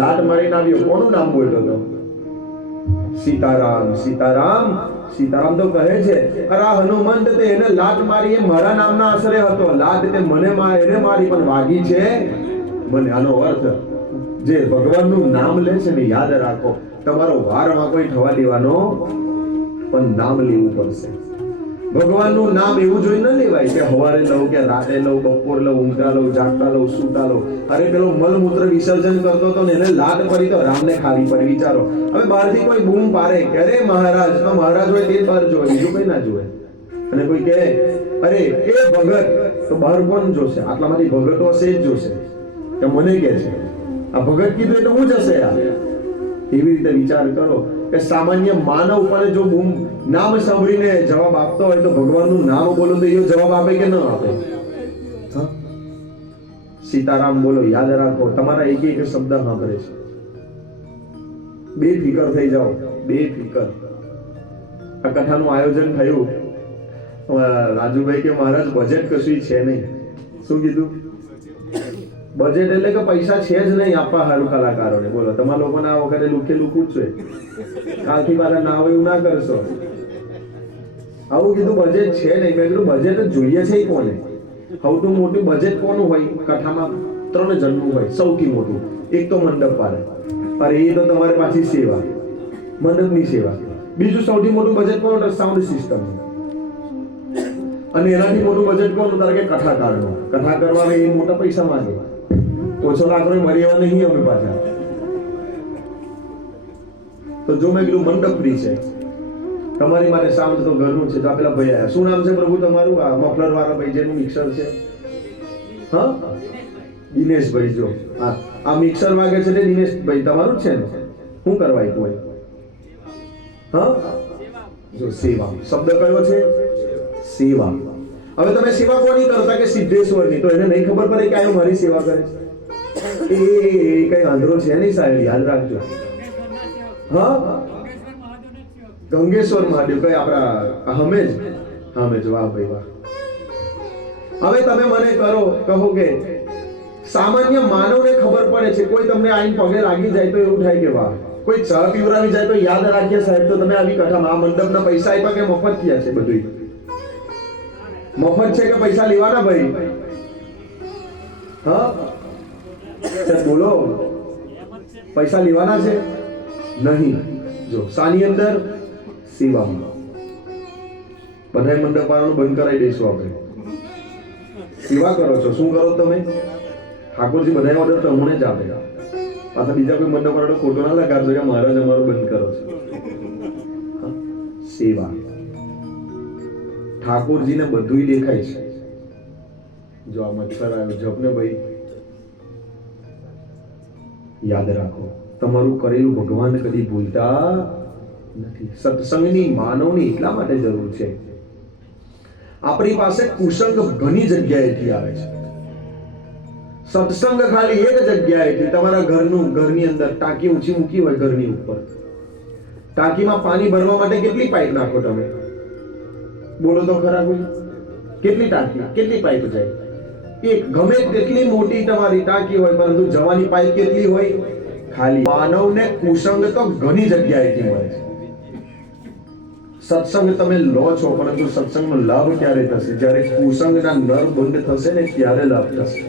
લાત મારીને આવ્યો, કોનું નામ બોલતો હતો? સીતારામ. સીતારામ સીતારામ તો કહે છે, અરે આ હનુમંત તે એને લાત મારી એ મારા નામના આશરે હતો. લાત તે મને એને મારી પણ વાગી છે મને. આનો અર્થ જે ભગવાનનું નામ લે છે ને, યાદ રાખો, તમારો વારમાં કોઈ થવા દેવાનો પણ નામ લેવું પડશે. ભગવાનનું નામ એવું જોઈ ન લેવાય કે સવારે લઉં કે રાતે લઉં, બપોર લઉં, ઊંઘતા લઉં, જાગતા લઉં, સૂતા લઉં. અરે પેલો મલમૂત્ર વિસર્જન કરતો હતો ને એને લાત પડી તો રામને ખાવી પડી. વિચારો, હવે બહારથી કોઈ બૂમ પાડે કે અરે મહારાજ, તો મહારાજ હોય તે બહાર જોવે, બીજું કઈ ના જોવે. અને કોઈ કહે અરે એ ભગત, તો બહાર કોણ જોશે? આટલામાંથી ભગતો હશે એ જ જોશે કે મને કે છે આ ભગત કીધું એટલે હું જશે યાર. એવી રીતે વિચાર કરો કે સામાન્ય માનવ પણ જો બૂમ નામ સાંભળીને જવાબ આપતો હોય તો ભગવાનનું નામ બોલો તો એ જવાબ આપે કે ન આપે? સીતારામ બોલો, યાદ રાખો, તમારા એક એક શબ્દ સાંભળે છે. બેફિકર થઈ જાઓ, બેફિકર. આ કથાનું આયોજન થયું, રાજુભાઈ કે મહારાજ બજેટ કશું છે નહીં. શું કીધું? બજેટ એટલે કે પૈસા છે જ નહીં આપવા હારું કલાકારોને. બોલો, તમારા લોકોને આ વખતે લુખે લુખું જ છે. કાલથી પાછા ના હોય એવું ના કરશો. આવું કીધું બજેટ છે નહીં. મેં કીધું બજેટ જ જોઈએ છે કોને? સૌથી મોટું બજેટ કોનું હોય? કથામાં 3 જણનું હોય સૌથી મોટું. એક તો મંડપ પાડે, અરે એ તો તમારે પાછી સેવા, મંડપની સેવા. બીજું સૌથી મોટું બજેટ કોનું? Sound system. અને એનાથી મોટું બજેટ કોનું? તારે કે કથાકારનું. કથા કરવા એ મોટા પૈસા માંગે. ઓછો લાખ મરી એવા નહીં અમે પાછા. તો જો મેં કીધું મંડપ ફ્રી છે, તમારી માટે સાઉન્ડ તો ઘરનું છે. તો આ પેલા ભાઈ શું નામ છે પ્રભુ તમારું? આ મફલર વાળા ભાઈ જેનું મિક્સર છે, હા દિનેશભાઈ. જો આ મિક્સર વાગે છે તે દિનેશભાઈ તમારું જ છે ને? શું કરવા આપ્યું? હા જો સેવા શબ્દ કયો છે? સેવા. હવે તમે સેવા કોની કરતા? કે સિદ્ધેશ્વરની. તો એને નહીં ખબર પડે કે આ મારી સેવા કરે છે? એ કઈ આંધળો છે નહીં સાહેબ, યાદ રાખજો. હા ગંગેશ્વર મહાદેવ કઈ આપણા હમેજ. વાહ ભાઈ વાહ. હવે તમે મને કહો કે સામાન્ય માનવને ખબર પડે છે, કોઈ તમને આઈને પગે લાગી જાય તો એવું થાય કે વાહ. કોઈ ચા પીવરાવી જાય તો યાદ રાખીએ સાહેબ, તો તમે આવી કથામાં આ મંડપના પૈસા આપ્યા કે મફત થયા છે? બધું મફત છે કે પૈસા લેવાના ભાઈ? હા બોલો, પૈસા લેવાના છે નહીં. જો સાની અંદર સેવામાં બધા મંડપ વાળાનું બંધ કરાવી દઈશું આપણે. સેવા કરો છો, શું કરો તમે? ઠાકોરજી બધા ઓર્ડર તમને જ આપે. પાછા બીજા કોઈ મંડપ વાળો ખોટો ના લગાડજો કે મહારાજ અમારું બંધ કરો છો. સેવા. ઠાકોરજીને બધું દેખાય છે. જો આ મચ્છર આવ્યો જપને ભાઈ, યાદ રાખો, તમારું કરેલું ભગવાન કદી ભૂલતા નથી. સત્સંગની માનવની એટલા માટે જરૂર છે. આપણી પાસે કુસંગ ઘણી જગ્યાએથી આવે છે. સત્સંગ ખાલી એક જગ્યાએથી, તમારા ઘરની અંદર ટાંકી ઊંચી મૂકી હોય ઘરની ઉપર, ટાંકીમાં પાણી ભરવા માટે કેટલી પાઇપ નાખો તમે? બોલો તો ખરા કોઈ? કેટલી ટાંકી, કેટલી પાઇપ જાય? એક. ગમે તેટલી મોટી તમારી ટાંકી હોય, પરંતુ જવાની પાઇપ કેટલી હોય? ખાલી. માનવને કુસંગ તો ઘણી જગ્યાએથી મળે છે. સત્સંગ તમે લો છો, પરંતુ સત્સંગનો લાભ ક્યારે થશે? જ્યારે કુસંગના નર બંધ થશે ને ત્યારે લાભ થશે.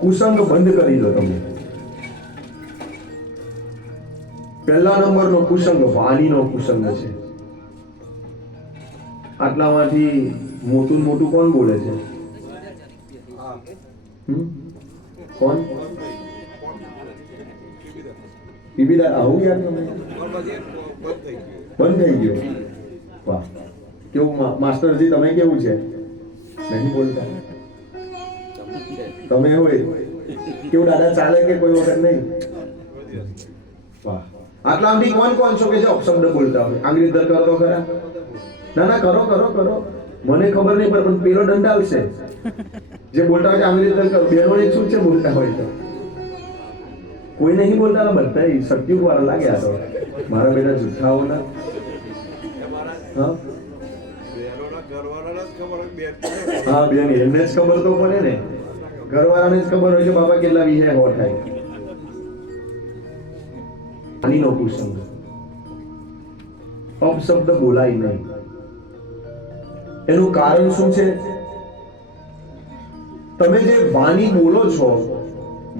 કુસંગ બંધ કરી દો તમે. પહેલા નંબરનો કુસંગ વાણીનો કુસંગ છે. આટલામાંથી મોટું મોટું કોણ બોલે છે? કોણ? પીપીદાર. આવું યાર તમે બંધ થઈ ગયો. વાહ, કેવું માસ્ટરજી, તમે કેવું છે? નહીં બોલતા તમે હોય કેવું દાદા ચાલે કે કોઈ વખત નહીં? વાહ. આટલામાંથી કોણ છો કે જે અપશબ્દ બોલતા હોય? આંગળી દર કરો ખરા? ના કરો. મને ખબર નહીં પણ પેલો દંડાવશે જે બોલતા હોય. આંગળી દર કરો. બેનોને શું છે બોલતા હોય તો? કોઈ નહીં બોલતા, બધા સત્યુગ વાળા લાગ્યા તો મારા બેટા જુઠ્ઠાઓના. હા બેન, એમને જ ખબર તો પડે ને. ઘરવાળાને જ ખબર હોય કે બાબા કેટલા વિહે હો થાય. વાણીનો કુસંગ. અપશબ્દ બોલાય નહીં. એનું કારણ શું છે? તમે જે વાણી બોલો છો,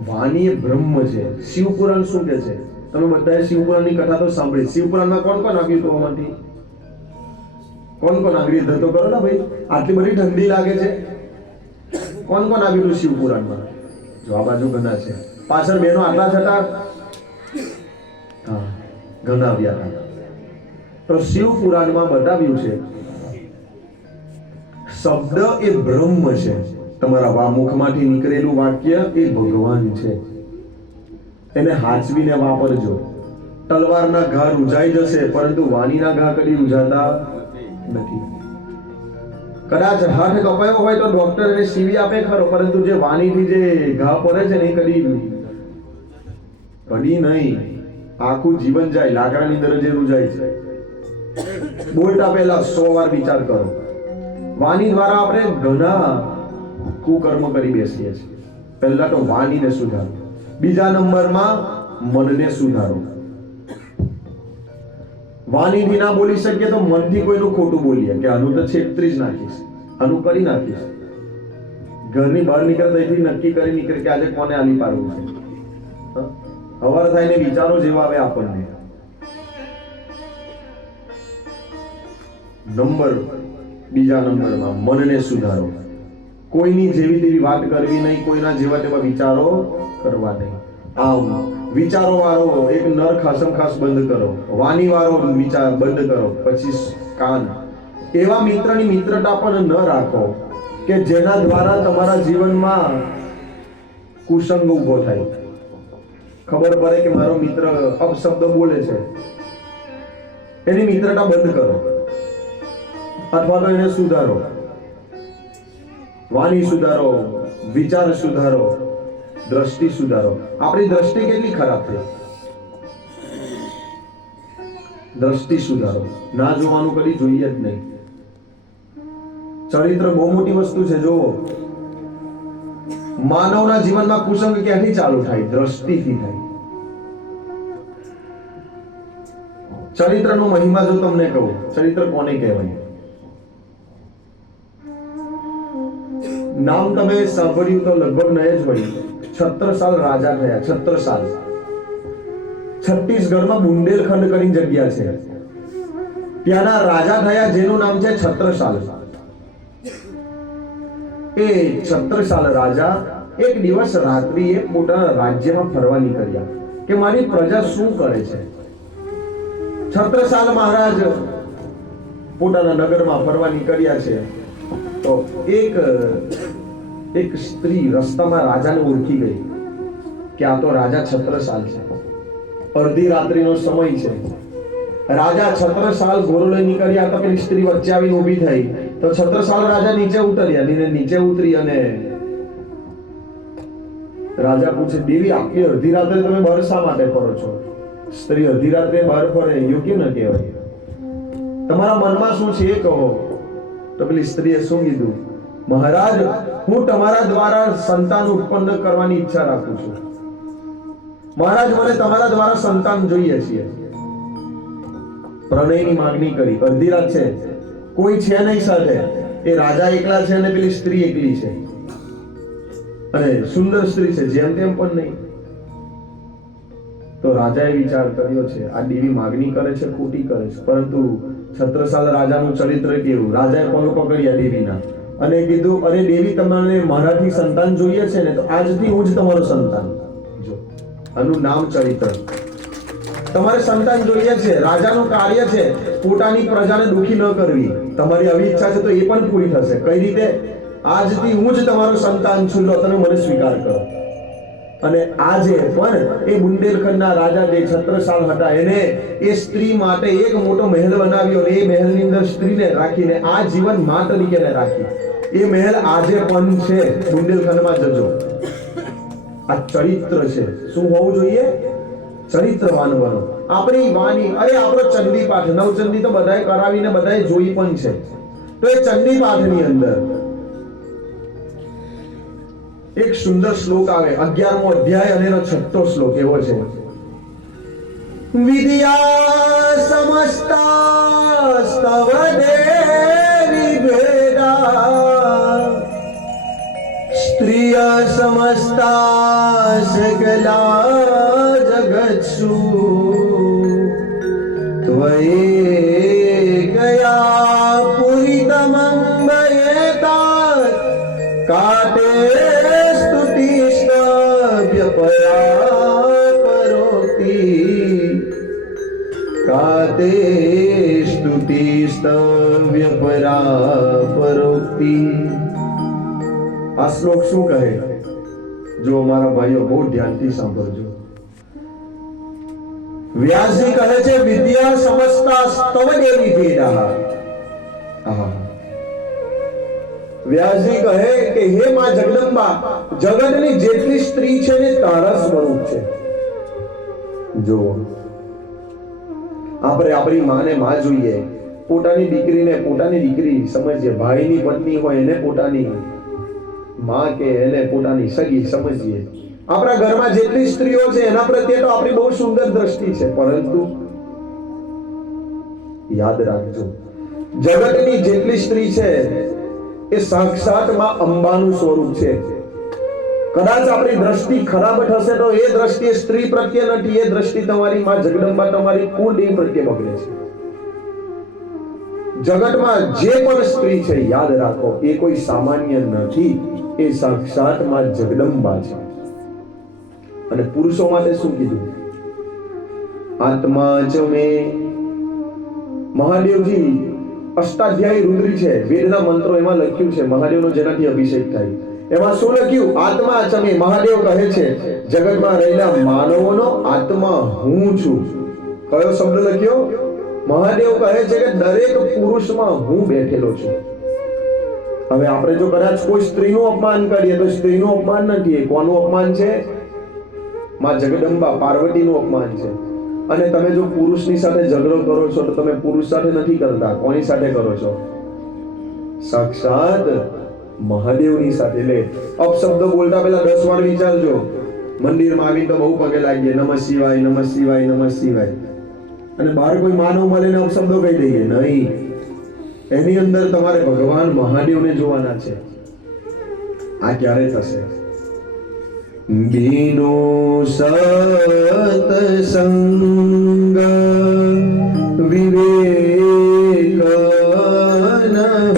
વાણી એ બ્રહ્મ છે. શિવપુરાણ શું કહે છે? તમે બધાએ શિવપુરાણની કથા તો સાંભળી. શિવપુરાણમાં કોણ કોણ આવ્યું તો આમાંથી? કોણ કોણ આંગળી ધરતો કરો ને ભાઈ? આટલી બધી ઠંડી લાગે છે. કોણ કોણ આવ્યું હતું શિવપુરાણમાં? જો આ બાજુ ઘણા છે, પાછળ બેનો આટલા છટા ઘણા આવ્યા હતા. તો શિવપુરાણમાં બતાવ્યું છે શબ્દ એ બ્રહ્મ છે. તમારા મુખમાંથી નીકળેલું વાક્ય એ ભગવાન છે. એને હાચવીને વાપરજો. તલવારના ઘા રૂજાઈ જશે, પરંતુ વાણીના ઘા કદી રૂજાતા નથી. કદાચ હાથ કપાયો હોય તો ડોક્ટર એને સીવી આપે ખરો, પરંતુ જે વાણીથી જે ઘા પડે છે ને એ કદી નહીં. આખું જીવન જાય. લાકડાની અંદર જે રૂજાય છે. બોલતા પહેલા 100 વાર વિચાર કરો. વાણી દ્વારા આપણે ઘણા કુકર્મ કરી બેસીએ છીએ. પહેલા તો વાણીને સુધારો, બીજા નંબરમાં મનને સુધારો. વાણીથી ના બોલી શકીએ તો મનથી કોઈનું ખોટું બોલીએ કે આનું તો છેતરી જ નાખીશ, આનું કરી નાખીશ. ઘરની બહાર નીકળતા એથી નક્કી કરી નીકળે કે આજે કોને આલી પાડવું છે. હવાર થાય ને વિચારો જેવા આવે આપણને. બીજા નંબરમાં મનને સુધારો. કોઈની જેવી તેવી વાત કરવી નહીં, કોઈના જેવા તેવા વિચારો કરવા નહીં. આમ વિચારો વાળો એક નર ખાસમ ખાસ બંધ કરો, વાણી વાળો વિચાર બંધ કરો, પછી કાન. એવા મિત્રની મિત્રતા પણ ન રાખો કે જેના દ્વારા તમારા જીવનમાં કુસંગ ઉભો થાય. ખબર પડે કે મારો મિત્ર અપશબ્દ બોલે છે, એની મિત્રતા બંધ કરો અથવા તો એને સુધારો. વાણી સુધારો, વિચાર સુધારો, દ્રષ્ટિ સુધારો. આપણી દ્રષ્ટિ કેટલી ખરાબ છે? દ્રષ્ટિ સુધારો. ના જોવાનું કદી જોઈએ જ નહીં. ચરિત્ર બહુ મોટી વસ્તુ છે. જો માનવના જીવનમાં કુસંગ ક્યાંથી ચાલુ થાય? દ્રષ્ટિથી થાય. ચરિત્રનો મહિમા જો તમને કહું, ચરિત્ર કોને કહેવાય? નામ તમે સાંભળ્યું તો લગભગ નહીં જ હોય. 16 રાજા થયા. 16. છત્તીસગઢમાં બુંદેલખંડ કરીને જગ્યા છે, ત્યાંના રાજા થયા જેનું નામ છે 16. એ 16 રાજા એક દિવસ રાત્રિએ પોતાના રાજ્યમાં ફરવા નીકળ્યા કે મારી પ્રજા શું કરે છે. 16 મહારાજ પોતાના નગરમાં ફરવા નીકળ્યા છે તો એક સ્ત્રી રસ્તામાં રાજાને ઓળખી ગઈ કે આ તો રાજા 16 છે. અડધી રાત્રિનો સમય છે. રાજા 16 ઘોડો લઈ નીકળ્યા તો પેલી સ્ત્રી વચ્ચે આવીને ઊભી થઈ તો 16 રાજા નીચે ઉતર્યા. નીચે ઉતરી અને રાજા પૂછે, દેવી આટલી અડધી રાત્રે તમે બહાર શા માટે ફરો છો? સ્ત્રી અડધી રાત્રે બહાર ફરે યોગ્ય ન કહેવાય. તમારા મનમાં શું છે એ કહો. તો પેલી સ્ત્રીએ શું કીધું? મહારાજ, હું તમારા દ્વારા સંતાન ઉત્પન્ન કરવાની ઈચ્છા રાખું છું. મહારાજ, મને તમારા દ્વારા સંતાન જોઈએ છે. પ્રણયની માંગણી કરી. અડધી રાત છે, કોઈ છે નહીં સાથે. એ રાજા એકલા છે અને પેલી સ્ત્રી એકલી છે, અને સુંદર સ્ત્રી છે, જેમ તેમ પણ નહીં. તો રાજાએ વિચાર કર્યો છે આ દેવી માગણી કરે છે, ખોટી કરે છે. પરંતુ 16 રાજાનું ચરિત્ર કેવું! રાજાએ પગ પકડ્યા દેવીના અને કીધું, અરે દેવી, તમને મારાથી સંતાન જોઈએ છે ને, તો આજથી હું જ તમારો સંતાન. જો આનું નામ ચરિત્ર. તમારે સંતાન જોઈએ છે. રાજાનું કાર્ય છે પોતાની પ્રજાને દુખી ન કરવી. તમારી આવી ઈચ્છા છે તો એ પણ પૂરી થશે. કઈ રીતે? આજથી હું જ તમારો સંતાન છું, લો તમે મને સ્વીકાર કરો. અને આજે પણ એ બુંદેલખંડના રાજા જે 16 હતા, એને એ સ્ત્રી માટે એક મોટો મહેલ બનાવ્યો. એ મહેલની અંદર સ્ત્રીને રાખીને આ જીવન મા તરીકે રાખી. એ મહેલ આજે પણ છે. બુંદેલખંડમાં જજો. આ ચરિત્ર છે. શું હોવું જોઈએ? ચરિત્રવાન બનો. આપણી વાણી, અરે આપણો ચંડી પાઠ, નવચંડી તો બધાએ કરાવીને બધાએ જોઈ પણ છે. તો એ ચંડી પાઠની અંદર એક સુંદર શ્લોક આવે, 11મો અધ્યાય અને એનો 6થો શ્લોક એવો છે. વિદ્યા સમસ્તા સ્તવ દેવી ભેદા સ્ત્રિય સમસ્તા સકલા જગત્સુ ત્વયે ગયા પુરિતમંગયેતા કાતે સ્તુતિસ્તવ્ય પરોક્તિ કાતે સ્તુતિસ્તવ્ય પરોક્તિ। આ શ્લોક શું કહે? જો મારા ભાઈઓ બહુ ધ્યાનથી સાંભળજો। વ્યાસજી કહે છે વિદ્યા સમસ્તા સ્તવ દેવી ભેદા। વ્યાસજી કહે કે હે માં જગદંબા, જગતની જેટલી સ્ત્રી છે ને તારા સ્વરૂપ છે। જો આપણે આપણી માને માં જોઈએ, પોતાની દીકરીને પોતાની દીકરી સમજીએ, ભાઈની પત્ની હોય એને પોતાની માં કે એને પોતાની સગી સમજીએ। આપણા ઘરમાં જેટલી સ્ત્રીઓ છે એના પ્રત્યે તો આપણી બહુ સુંદર દ્રષ્ટિ છે, પરંતુ યાદ રાખજો જગતની જેટલી સ્ત્રી છે એ સાક્ષાત માં અંબાનું સ્વરૂપ છે। કદાચ આપણી દ્રષ્ટિ ખરાબ થશે તો એ દ્રષ્ટિ સ્ત્રી પ્રત્યે નથી, એ દ્રષ્ટિ તમારી માં જગદંબા તમારી કુળદેવી પ્રત્યે બગડે છે। જગતમાં જે પણ સ્ત્રી છે યાદ રાખો એ કોઈ સામાન્ય નથી, એ સાક્ષાત માં જગદંબા છે। અને પુરુષો માટે શું કીધું? આત્મા ચ મે। મહાદેવજી અષ્ટાધ્યાયી રુદ્રી છે, વેદના મંત્રો એમાં લખ્યું છે મહાદેવનો જેનાથી અભિષેક થાય, એમાં શું લખ્યું? આત્મા ચ મે। મહાદેવ કહે છે જગતમાં રહેલા માનવોનો આત્મા હું છું। કયો શબ્દ લખ્યો? મહાદેવ કહે છે કે દરેક પુરુષમાં હું બેઠેલો છું। હવે આપણે જો કદાચ કોઈ સ્ત્રીનું અપમાન કરીએ તો સ્ત્રીનું અપમાન નથી, કોનું અપમાન છે? માં જગદંબા પાર્વતીનું અપમાન છે। અને તમે જો પુરુષની સાથે ઝઘડો કરો છો તો તમે પુરુષ સાથે નથી કરતા, કોની સાથે કરો છો? સાક્ષાત મહાદેવની સાથે। લે અપશબ્દ બોલતા પહેલા 10 વાર વિચારજો। મંદિરમાં આવી તો બહુ પગે લાગીએ, નમઃ શિવાય નમઃ શિવાય નમઃ શિવાય, અને બહાર કોઈ માનવ મળે ને અપશબ્દો કહી દઈએ, નહીં। એની અંદર તમારે ભગવાન મહાદેવને જોવાના છે। આ ક્યારે થશે? બીનો સતસંગ વિવેક ન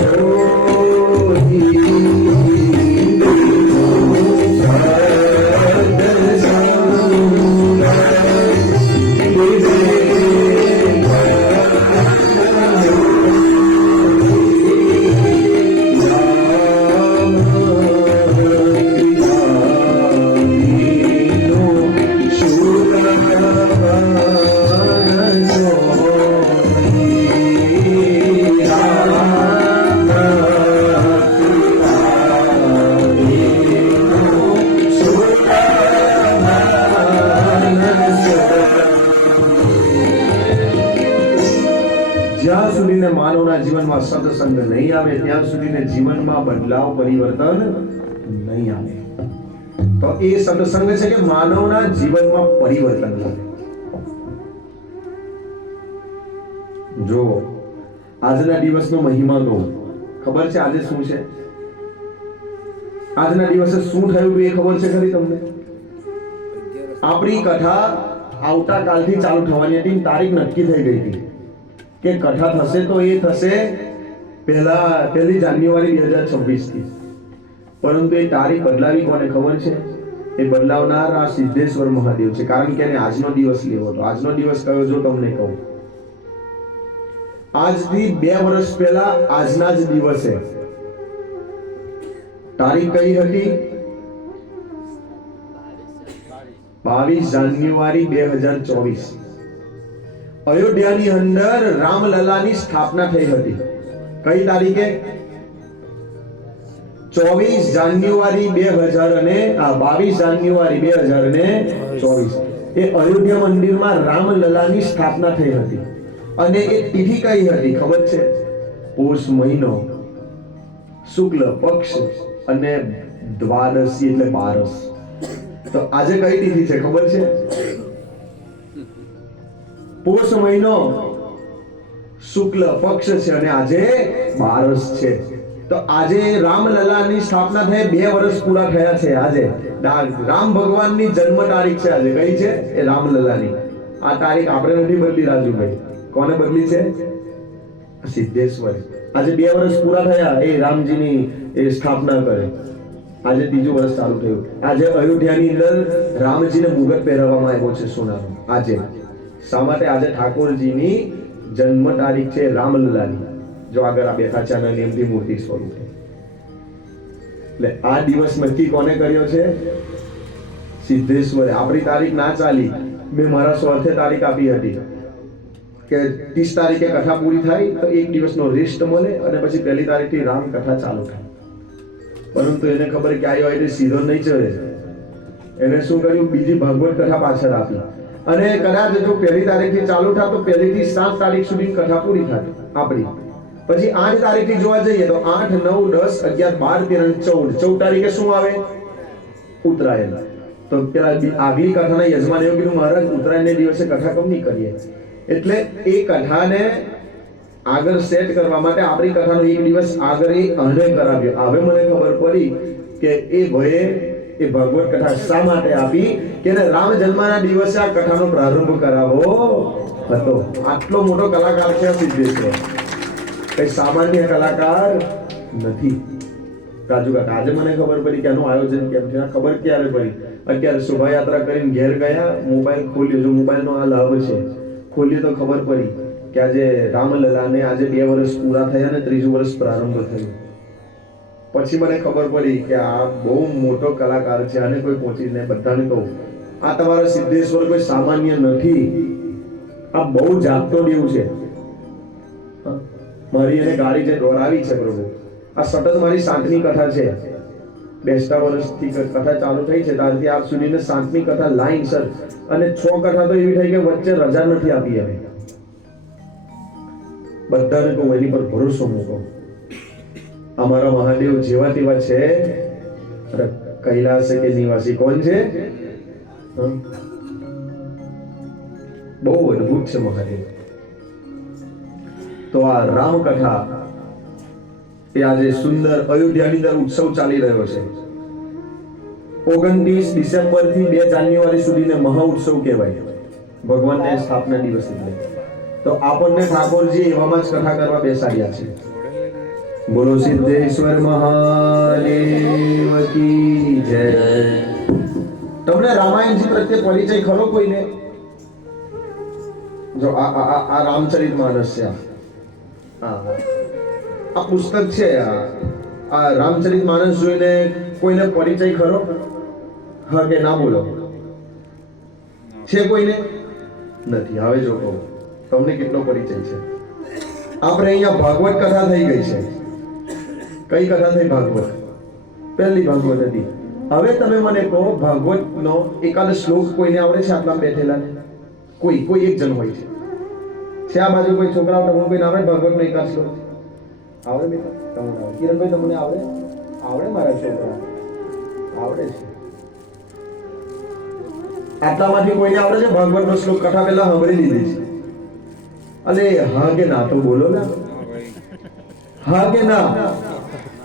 હોઈ, જ્યાં સુધીને માનવના જીવનમાં સત્સંગ નહીં આવે ત્યાં સુધીને જીવનમાં બદલાવ પરિવર્તન નહીં આવે। તો એ સત્સંગ છે કે માનવના જીવનમાં પરિવર્તન લાવે। જો આજના દિવસનો મહિમા તો ખબર છે? આજે શું છે? આજના દિવસે શું થયું એ ખબર છે ખરી તમને? આપણી કથા આવતા કાલથી ચાલુ થવાની હતી, તારીખ નક્કી થઈ ગઈ હતી કે કથા થશે તો એ થશે 1 જાન્યુઆરી 2026 થી, પરંતુ એ તારીખ બદલાવી કોને ખબર છે? એ બદલાવનાર આ સિદ્ધેશ્વર મહાદેવ છે, કારણ કે એને આજનો દિવસ લેવો હતો। આજનો દિવસ કયો જો તમને કહું? આજથી 2 વર્ષ પહેલા આજના જ દિવસે તારીખ કઈ હતી? 22 જાન્યુઆરી 2024 અયોધ્યાની અંદર રામલલાની સ્થાપના થઈ હતી। કઈ તારીખે? 22 જાન્યુઆરી 2024 એ અયોધ્યા મંદિરમાં રામલલાની સ્થાપના થઈ હતી। અને એ તિથિ કઈ હતી ખબર છે? પોષ મહિનો, શુક્લ પક્ષ અને દ્વાદશી એટલે 12। તો આજે કઈ તિથિ છે ખબર છે? પોષ મહિનો શુક્લ પક્ષ છે અને આજે 12 છે. તો આજે રામલલાની સ્થાપના થઈ 2 વર્ષ પૂરા થયા છે. આજે રામ ભગવાનની જન્મ તારીખ છે. આજે કઈ છે? એ રામલલાની. આ તારીખ આપણે નથી બદલી, રાજુભાઈ. કોને બદલી છે? સિદ્ધેશ્વર. આજે 2 વર્ષ પૂરા થયા એ રામજીની એ સ્થાપના કરે. આજે 3જું વર્ષ ચાલુ થયું. આજે અયોધ્યાની અંદર રામજીને મુગટ પહેરાવવામાં આવ્યો છે સોનાનો. આજે શા માટે? આજે ઠાકોરજીની જન્મ તારીખ છે રામલલાની. જો આગળ આ બેઠા છે આના નિયમથી મૂર્તિ સ્વરૂપે. એટલે આ દિવસ નક્કી કોને કર્યો છે? સિદ્ધેશ્વરે. આપણી તારીખ ના ચાલી. મેં મારા સ્વાર્થે તારીખ આપી હતી કે 30 તારીખે કથા પૂરી થાય તો 1 દિવસનો રેસ્ટ મળે અને પછી 1લી તારીખથી રામ કથા ચાલુ થાય. પરંતુ એને ખબર કે આ હોય સીધો નહીં ચડે. એને શું કર્યું? બીજી ભાગવત કથા પાછળ આપી અને કદાચ જો 1લી તારીખથી ચાલુ થાય તો 1લી થી 7 તારીખ સુધી કથા પૂરી થાય આપણી. પછી 8 તારીખથી જોવા જઈએ તો 8, 9, 10, 11, 12, 13, 14 તારીખે શું આવે? ઉત્તરાયણ. તો પેલા આગલી કથાના યજમાન એવું કીધું, મહારાજ ઉત્તરાયણને દિવસે કથા કેમ નહીં કરીએ? એટલે એ કથાને આગળ સેટ કરવા માટે આપણી કથાનો 1 દિવસ આગળ આને કરાવ્યો. હવે મને ખબર પડી કે એ ભયે એ ભગવત કથા શા માટે આપી કે રામ જન્મના દિવસે આ કથાનો પ્રારંભ કરાવો હતો. આટલો મોટો કલાકાર છે સિદ્ધેશ્વર. કઈ સામાન્ય કલાકાર નથી. રાજુ કાકા, આજે મને ખબર પડી કે આનું આયોજન કેમ છે. ખબર ક્યારે પડી? અત્યારે શોભાયાત્રા કરીને ઘેર ગયા, મોબાઈલ ખોલ્યો. જો મોબાઈલનો આ લાભ છે, ખોલ્યો તો ખબર પડી કે આજે રામલલાને આજે 2 વર્ષ પૂરા થયા અને 3જું વર્ષ પ્રારંભ થયું. પછી મને ખબર પડી કે આ બહુ મોટો કલાકાર છે. આને કોઈ પહોંચીને બધાને કહું, આ તમારા સિદ્ધેશ્વર કોઈ સામાન્ય નથી. આ બહુ જાગતો દેવ છે. મારી એને ગાડી જે દોરાવી છે પ્રભુ, આ સતત મારી 7મી કથા છે. બેસતા વર્ષથી કથા ચાલુ થઈ છે ત્યારથી આજ સુધીને 7મી કથા લાઈન સર. અને 6 કથા તો એવી થઈ કે વચ્ચે રજા નથી આપી. હવે બધાને કહું એની પર ભરોસો મૂકો. અમારા મહાદેવ જેવા તેવા છે. કૈલાસ કે નિવાસી કોણ છે? બહુ અદભુત છે મહાદેવ. તો આ રામકથા એ આજે સુંદર અયોધ્યાની અંદર ઉત્સવ ચાલી રહ્યો છે. 29 ડિસેમ્બર થી 2 જાન્યુઆરી સુધીને મહાઉત્સવ કહેવાય. ભગવાનને સ્થાપના દિવસ એટલે. તો આપણને ઠાકોરજી એવામાં જ કથા કરવા બેસાડ્યા છે. બોલો સિદ્ધેશ્વર મહાદેવ કી જય. તમને રામાયણજી પ્રત્યે પરિચય ખરો કોઈને? જો આ રામચરિતમાનસ છે. આ પુસ્તક છે. આ રામચરિતમાનસ જોઈને કોઈને પરિચય ખરો? હા કે ના? બોલો. છે કોઈને? નથી. હવે જો કહું તમને કેટલો પરિચય છે. આપણે અહીંયા ભાગવત કથા થઈ ગઈ છે. કઈ કથા થઈ? ભાગવત. પહેલી ભાગવત હતી. હવે તમે મને કહો, ભાગવતનો એકાદ શ્લોક કોઈને આવડે છે? આટલા બેઠેલા કોઈ એક જણ હોય છે આ બાજુ કોઈ છોકરાઓ તમને કોઈ આવડે ભાગવતનો એકાદ શ્લોક? આવડે બેટા? તમને આવડે? કિરણભાઈ તમને આવડે? આવડે મારા છોકરા? આવડે છે. આટલામાંથી કોઈને આવડે છે ભાગવતનો શ્લોક? કથા પહેલા સાંભળી લીધી છે. અલે હા કે ના તો બોલો ને. હા કે ના?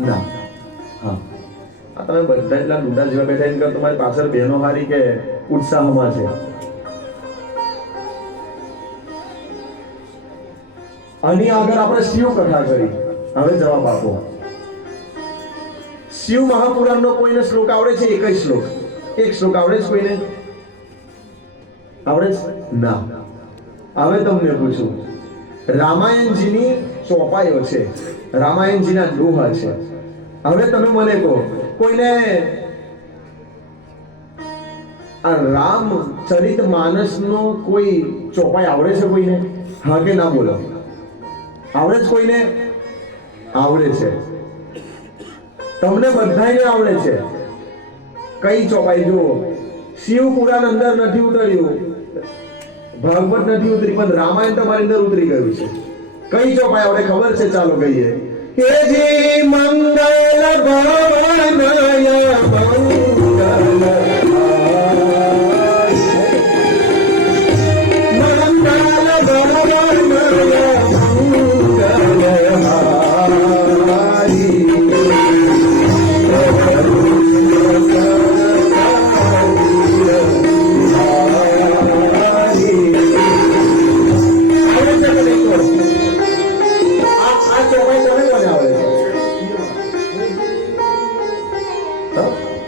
ના. હા. આ તમે બધા એટલા ડુંડા જેવા બેઠા એમ કર તમારી પાછળ બહેનો હારી કે ઉત્સાહમાં છે. આની આગળ આપણે શિવ કથા કરી. હવે જવાબ આપો. શિવ મહાપુરાણનો કોઈને શ્લોક આવડે છે? એક જ શ્લોક. એક શ્લોક આવડે છે કોઈને? આવડે છે? ના. હવે તમને પૂછું, રામાયણજીની ચોપાઈઓ છે, રામાયણજીના દોહા છે. હવે તમે મને કહો, કોઈને આ રામચરિતમાનસનો કોઈ ચોપાઈ આવડે છે કોઈને? હા કે ના? બોલો. આવડે છે કોઈને? આવડે છે. તમને બધાને આવડે છે. કઈ ચોપાઈ? જુઓ, શિવ પુરાણ અંદર નથી ઉતર્યું, ભાગવત નથી ઉતરી, પણ રામાયણ તમારી અંદર ઉતરી ગયું છે. કઈ ચોપાઈ આવડે ખબર છે? ચાલો કહીએ. હે જી મંગલ ભવનય મંગલ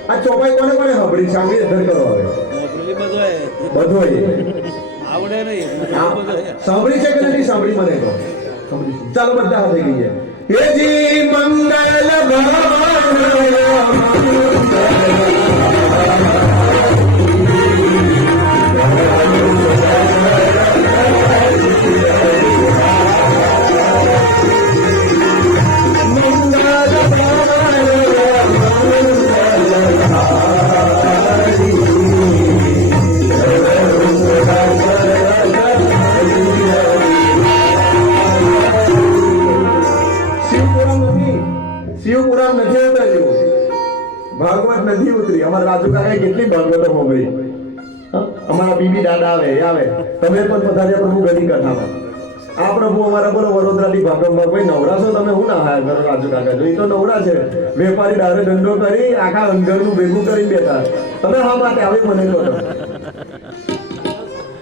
આ ચોપાઈ કોને કોને સાંભળી સાંભળી ધર કરો હવે બધોય આવડે નહીં સાંભળી છે કે નથી સાંભળી મને કહો ચાલો બધા હાથે કહીએ હે જી મંગલ શિવપુરાણ નથી ઉતર્યું, ભાગવત નથી ઉતરી. અમારા રાજુ કાકાએ કેટલી ભાગવતો સાંભળી. અમારા બીબી દાદા આવે તમે પણ પધાર્યા પ્રભુ ઘણી કથામાં. આ પ્રભુ અમારા બોલો વડોદરાથી ભાગવતમાં કોઈ નવરાશો તમે હું ના હાયા કરો રાજુ કાકા? જો એ તો નવરા છે, વેપારી દારે ધંધો કરી આખા અંગરનું ભેગું કરી બેઠા. તમે હા માટે આવે મને કહો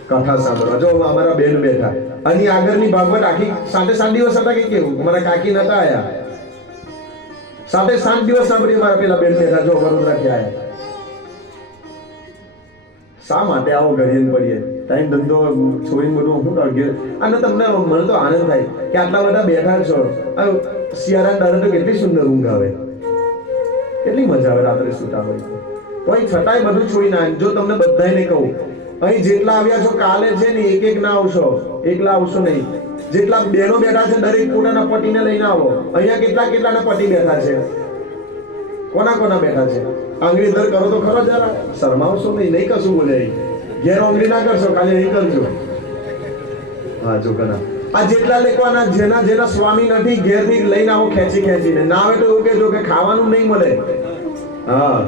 કથા સાંભળવા. જો અમારા બેન બેઠા અને આગળની ભાગવત આખી 7 દિવસ હતા કે કેવું? અમારા કાકી નતા આયા. 7 દિવસ સાંભળી મારા પેલા બેન બેઠા. જો વડોદરાથી આયા. શા માટે આવો ઘડીએ પડીએ? ટાઈમ ધંધો છોડીને બધું શું કરગે? અને તમને મને તો આનંદ થાય કે આટલા બધા બેઠા છો. શિયાળાના દાડે તો કેટલી સુંદર ઊંઘ આવે, કેટલી મજા આવે રાત્રે સૂતા હોય તો. અહીં છતાંય બધું છોડીને આવે. જો તમને બધાને કહું, અહીં જેટલા આવ્યા છો કાલે છે ને એક ના આવશો, એકલા આવશો નહીં. જેટલા બહેનો બેઠા છે દરેક પોતાના પતિને લઈને આવો. અહીંયા કેટલાના પતિ બેઠા છે? કોના બેઠા છે? આંગળી દર કરો તો ખરો જરા. શરમાવશો નહીં કશું બોલે. ઘેર આંગળી ના કરશો, ખાલી અહીં કરજો. હા જો કના આ જેટલા લેખવાના જેના સ્વામી નથી ઘેરથી લઈને આવો ખેંચીને. ના આવે તો એવું કહેજો કે ખાવાનું નહીં મળે. હા